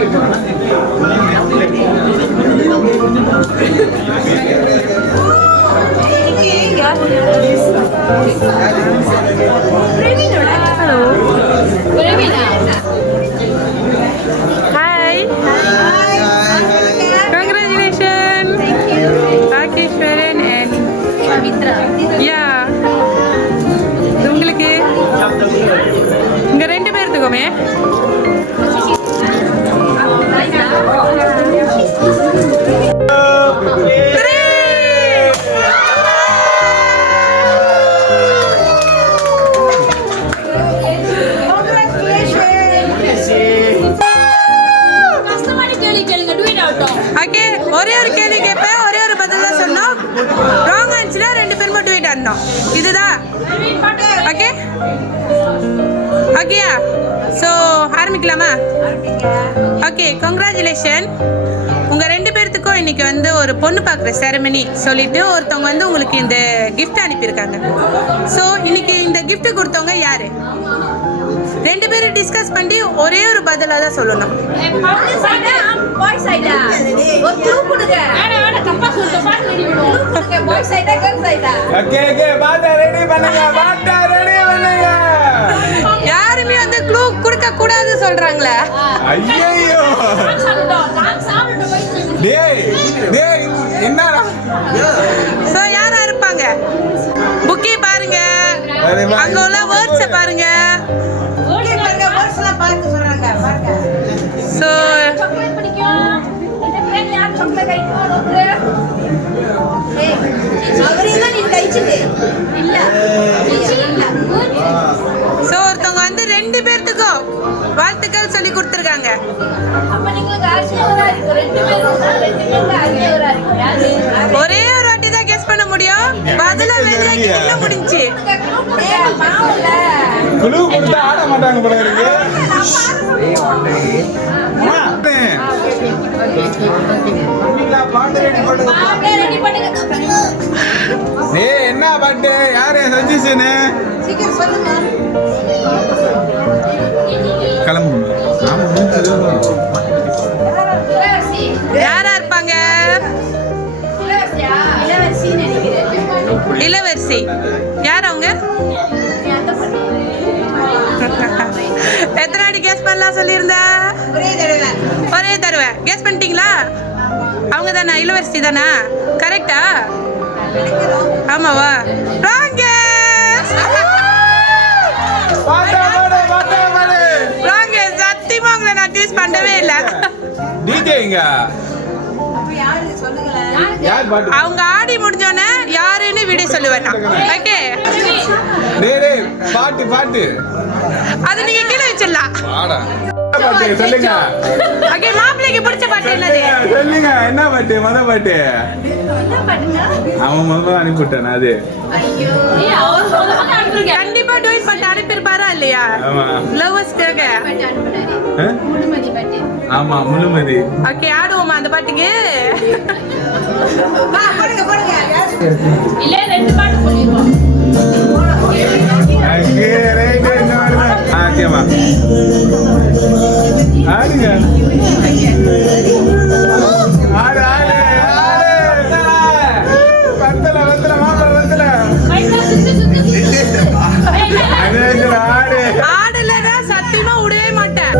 Hi. Congratulations. Thank you. Rakeshwaran and Pavitra. Yeah. உங்களுக்கு இங்க ரெண்டு பேர்த்துக்குமே ஒரே ஒரு கேள்வி கேட்பேன், ஒரே ஒரு பதில் தான் சொன்னோம். ராங் ஆன்சர்ல ரெண்டு பேரும் மட்டும் வெயிட் ஆனோம். இதுதான் ஓகே ஓகேயா? ஸோ ஆரம்பிக்கலாமா? Okay, congratulation. உங்கள் ரெண்டு பேர்த்துக்கும் இன்னைக்கு வந்து ஒரு பொண்ணு பார்க்குற செரமனி சொல்லிட்டு ஒருத்தவங்க வந்து உங்களுக்கு இந்த கிஃப்ட் அனுப்பியிருக்காங்க. ஸோ இன்னைக்கு இந்த கிஃப்ட் கொடுத்தவங்க யாரு? ரெண்டு பேரும் டிஸ்கஸ் பண்ணி ஒரே ஒரு பதிலாக தான் சொல்லணும். யாருமே வந்து க்ளூ கொடுக்க கூடாது சொல்றாங்களே. ஐயோ டேய் டேய் என்னடா? சோ யாரா இருப்பாங்க? புக்கி பாருங்க, அங்க உள்ள வேர்ட்ஸ் பாருங்க. ஓகே பாருங்க, வேர்ட்ஸ்லாம் பார்த்து சொல்றாங்க பாருங்க. சோ சாக்லேட் பிடிக்கும். இந்த ஃப்ரெண்ட் யார் சாக்லேட் கைக்குவாங்க? ஏய் அவரேனா நீ கைச்சிட்டு இல்ல இல்ல. சோ ஒருத்தவங்க வந்து ரெண்டு பேர்த்துக்கும் வாழ்த்துக்கள் சொல்லி கொடுத்திருக்காங்க. அப்ப நீங்க ஆசிரியரா இருக்கு, ரெண்டு பேரும் ஆசிரியரா இருக்கு. ஒரே ஒரு வாட்டி தான் கெஸ் பண்ண முடியும், பதில வெளியாக்கி இல்ல முடிஞ்சு. குளு கொடுத்தா ஆட மாட்டாங்க போல இருக்கு. ஏய் என்ன பாட்டு? யாரு சஜஷன்? சீக்கிரம் சொல்லுங்க. கிளம்பு. நாம முடிச்சது. யாரா இருப்பாங்க? இளவரசி. யார் அவங்க? எத்தனை வாட்டி கெஸ் பண்ணலாம் சொல்லியிருந்தா? ஒரே தடவை கெஸ் பண்ணிட்டீங்களா? அவங்க தானா? இளவரசி தானா? கரெக்டா? ஆமாவா? Wrong guess. Wrong guess. சத்தியமா உங்களை நான் டீஸ் பண்ணவே இல்லை. டிஜேங்க அவங்க ஆடி முடிஞ்சோன்னே யாருன்னு விடை சொல்லுவேன். ஓகே டேய் பாட்டு பாட்டு அது நீங்க கீழே வச்சிடலாம். பாட்டு சொல்லுங்க. ஓகே, மாப்பிள்ளைக்கு பிடிச்ச பாட்டு என்னது? சொல்லுங்க. என்ன பாட்டு? மொத பாட்டு அவன் முதல்ல அனுப்பிவிட்டான். அது கண்டிப்பா டூயிட் பாட்டு அனுப்பியிருப்பாரா இல்லையா? லவ்வர்ஸ்க்காக. ஆமா, முழுமதி. ஓகே, ஆடுவோமா அந்த பாட்டுக்கு? இல்ல ரெண்டு பாட்டு சொல்லிடுவோம். ஓகேமா ஆடுங்க. ஆடு ஆடு வந்தல வந்தல மாப்பிள்ள வந்தல ஆடு. ஆடுலதான் சத்தியமா விடவே மாட்டேன்.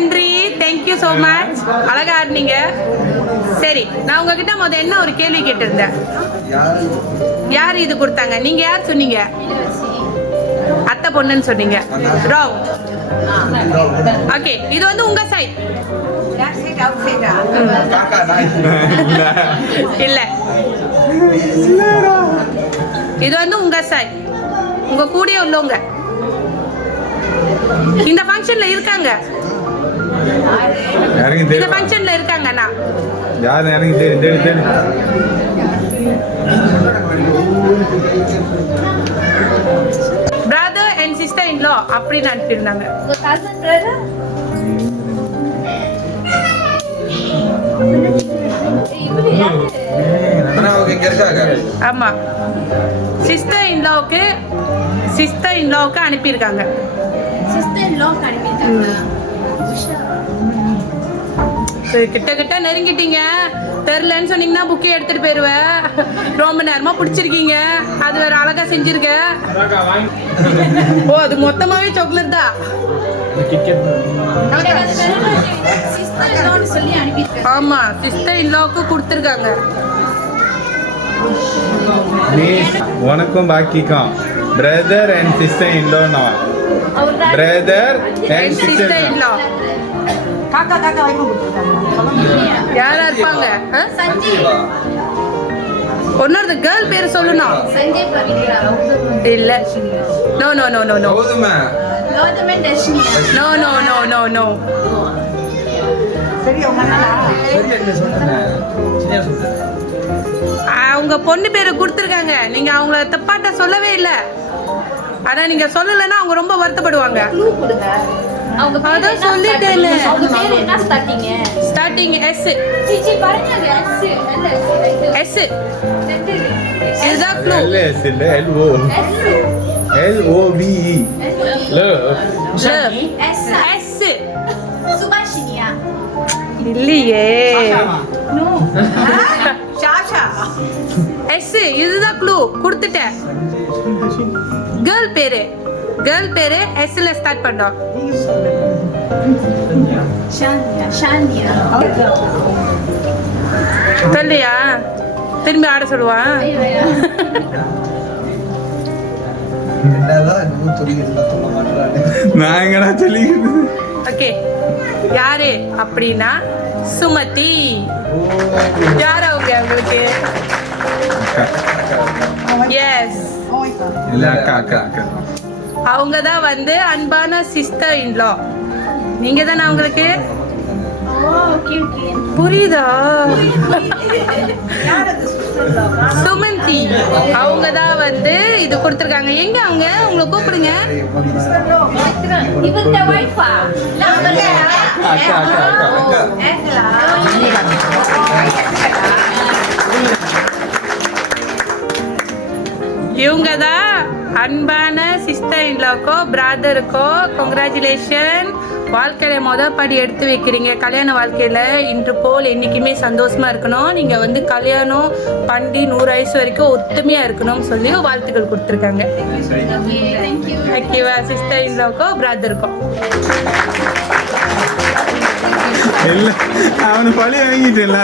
நன்றி, தேங்க்யூ ஸோ மச். அழகா ஆடினீங்க. சரி, நான் உங்ககிட்ட என்ன ஒரு கேள்வி கேட்டிருந்தேன். யார் இது கொடுத்தாங்க? நீங்க யார் சொன்னீங்க? அத்தை பொண்ணுன்னு சொன்னீங்க. ராவ். ஓகே, இது உங்க சைட் இல்ல, இது உங்க சைட், உங்க கூடயே உள்ளவங்க இந்த ஃபங்க்ஷன்ல இருக்காங்க. இந்த ஃபங்க்ஷன்ல இருக்காங்கண்ணா. யார் இறங்கி தேடி பிரதர் அண்ட் சிஸ்டர் இன் லா அப்படின்னு அனுப்பியிருந்தாங்க. ஆமா, சிஸ்டர் இன் லாவுக்கு அனுப்பியிருக்காங்க. கிட்ட நெருங்கிட்டீங்க. தெரியலன்னு சொன்னீங்கன்னா புக்கே எடுத்துட்டு போயிருவேன். ரொம்ப நேரமா பிடிச்சிருக்கீங்க, அது வேற அழகா செஞ்சிருக்க. ஓ, அது மொத்தமாவே சாக்லேட் தான். ஆமா, சிஸ்டர் இல்லாவுக்கு கொடுத்துருக்காங்க. உனக்கும் பாக்கிக்கும் brother and sister in law. Brother and sister in law. யாரா இருப்பாங்க? ஒன்னொரு கேர்ள் பேர் சொல்லணும். இல்ல, no no no no no no no no no no. அவங்க பொண்ணு பேரை கொடுத்துருக்காங்க. நீங்க அவங்கள தப்பாட்ட சொல்லவே இல்லை. ஆனா நீங்க சொல்லலைன்னா அவங்க ரொம்ப வருத்தப்படுவாங்க. அதான் சொல்லிட்டேன்னு. Starting S. எஸ் இதுதான் க்ளூ. எஸ் இல்ல, LO LOVE லவ். எஸ் இல்லையே. எஸ் இதுதான் க்ளூ. கொடுத்துட்டேன். கேர்ள் பேரு எஸ்ல ஸ்டார்ட் பண்ணோம். சொல்லியா? திரும்பி ஆட சொல்லுவான். நான் எங்கடா சொல்லிக்கிட்டு. ஓகே, யாரு அப்படின்னா சுமதி. யார் அவங்க? உங்களுக்கு எஸ் இல்ல, அக்கா. அவங்க தான் அன்பான சிஸ்டர் இன் லா. நீங்க தானே அவங்களுக்கு? புரியுதா? சுமந்தி அவங்க தான் இது கொடுத்துருக்காங்க. எங்க அவங்க? உங்களை கூப்பிடுங்க. இவங்க தான் அன்பான சிஸ்டர் இன்லாக்கோ பிரதருக்கோ கங்க்ராச்சுலேஷன். வாழ்க்கையில படி எடுத்து வைக்கிறீங்க. கல்யாண வாழ்க்கையில இன்று போல் என்னைக்குமே சந்தோஷமா இருக்கணும். நீங்க கல்யாணம் பண்ணி 100 வயசு வரைக்கும் ஒத்துமையா இருக்கணும்னு சொல்லி வாழ்த்துக்கள் கொடுத்துருக்காங்க. ஓகேவா? சிஸ்டர் இன்லாக்கோ பிரதருக்கோ. இல்ல, அவனு பழி வாங்கிட்டேன்.